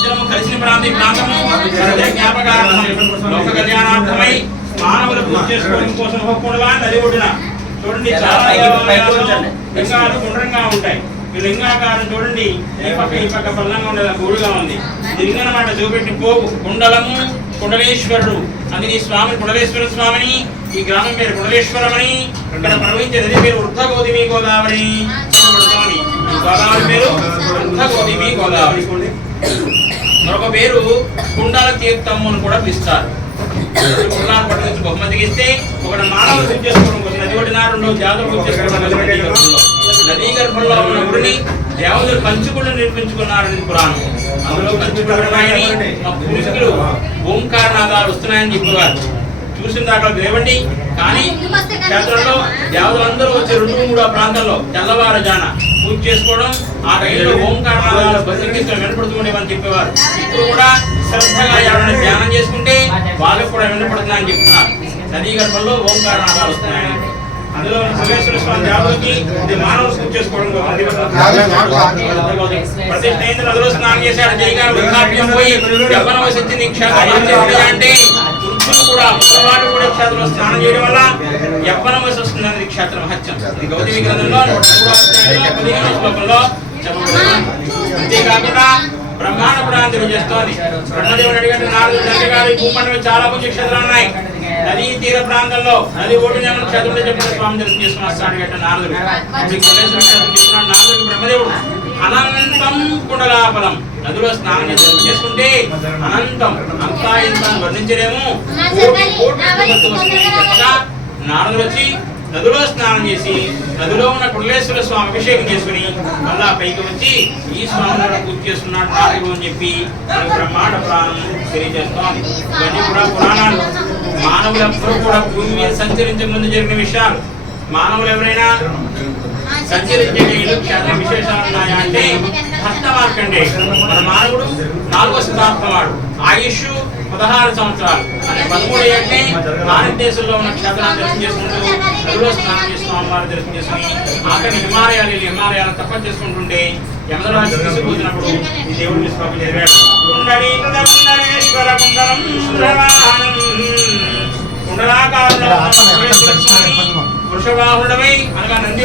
సజ్జనము కలిసిన ప్రాంతము లోక కళ్యాణార్థమై మానవులు పూజ చేసుకోవడం కోసం హోకుండా నది ఒడ్డున చూడండి చాలా లింగాలు గుండ్రంగా ఉంటాయి. ఈ లింగాకారం చూడండి, ఈ పక్క పల్లంగా ఉండేది గూడుగా ఉంది. లింగనమాట చూపెట్టి పోగు కుండలము కుండలేశ్వరుడు అందుని స్వామి కుండలేశ్వర స్వామిని. ఈ గ్రామం పేరు కుండలేశ్వరమని. ఇక్కడ ప్రవహించే నది పేరు వృద్ధ గోదావరి గోదావరి పేరు వృద్ధ గోదావరి. మరొక పేరు కుండాల తీర్థము అని కూడా పిలుస్తారు. కుండాలు పట్టుకొచ్చి బహుమతికి ఇస్తే ఒకటి మానవులు పూజ చేసుకోవడం కోసం నది ఒడ్డున, రెండో దేవతలు పూజ చేసుకోవడం నదీ గర్భంలో ఉన్న గుడిని దేవతలు కంచుకుడు నిర్మించుకున్నారని పురాణం. అందులో కంచుకుడున్నాయని మా పూర్వీకులు ఓంకారనాదాలు వస్తున్నాయని చెప్పేవారు. చూసిన దాకా లేవండి. కానీ క్షేత్రంలో దేవతలందరూ వచ్చి 2-3 ప్రాంతాల్లో తెల్లవారుజాన పూజ చేసుకోవడం, ఆ రైల్లో ఓంకారనాదాలు బతికిస్తూ వినపడుతుండేవని చెప్పేవారు. ఇప్పుడు కూడా శ్రద్ధగా ఎవరైనా ధ్యానం చేసుకుంటే వాళ్ళకు కూడా వినపడుతున్నాయని చెప్తున్నారు. నదీ గర్భంలో ఓంకారనాదాలు వస్తున్నాయని. అందులో సర్వేశ్వర స్వామి దేవతకి ఇది మానవులు పూజ చేసుకోవడం ప్రతిష్ఠ అయింది. నదిలో స్నానం చేశాడు. జయగారు వృద్ధాప్యం పోయి యవ్వన వయసు వచ్చింది. క్షేత్రం అంటే కూడా ముసలివాడు కూడా క్షేత్రంలో స్నానం చేయడం వల్ల యవ్వన వయసు వస్తుందని క్షేత్ర మహత్యం. ఇది గౌతమి గ్రంథంలో 15వ శ్లోకంలో చెప్పబడింది. అంతేకాకుండా బ్రహ్మాండ పురాణం తెలియజేస్తోంది. బ్రహ్మదేవుడు అడిగిన 4 జంటగారి భూమండలం చాలా పుణ్యక్షేత్రాలు ఉన్నాయి. నదీ తీర ప్రాంతంలో నది ఒడ్డున క్షేత్రంలో చెప్పిన స్వామి దర్శనం చేసుకుని వస్తాడు. నారదుడు నారదుడు బ్రహ్మదేవుడు అనంతం కుండలాపలం నదిలో స్నానం చేసుకుంటే అనంతం అంతా ఇంత వర్ణించలేము. చెప్పగా నారదుడు వచ్చి నదిలో స్నానం చేసి నదిలో ఉన్న కుండలేశ్వర స్వామి అభిషేకం చేసుకుని మళ్ళా పైకి వచ్చి ఈ స్వామి పూజ చేస్తున్నాడు నారదుడు అని చెప్పి బ్రహ్మాండ పురాణం తెలియజేస్తోంది. ఇవన్నీ కూడా పురాణాలు. మానవులెప్పుడూ కూడా భూమి మీద సంచరించే ముందు జరిగిన విషయాలు. మానవులు ఎవరైనా సంచరించే క్షేత్ర విశేషాలు ఉన్నాయా అంటే భక్త మార్కండే మన మానవుడు 4వ శతాబ్దం వాడు. ఆయుష్ 16 సంవత్సరాలు. 13 ఏళ్ళనే భారతదేశంలో ఉన్న క్షేత్రాన్ని దర్శనం చేసుకుంటూ నదిలో స్నానం చేస్తూ అమ్మవారి దర్శనం చేసుకుని ఆఖరి హిమాలయాలు తప్పని చేసుకుంటుంటే యమధరాజు తీసుకుపోతున్నప్పుడు ఈ దేవుడు విశ్వాసం జరిగాడు. కుండలాకారంలో వృషభాహుడమై అనగా నంది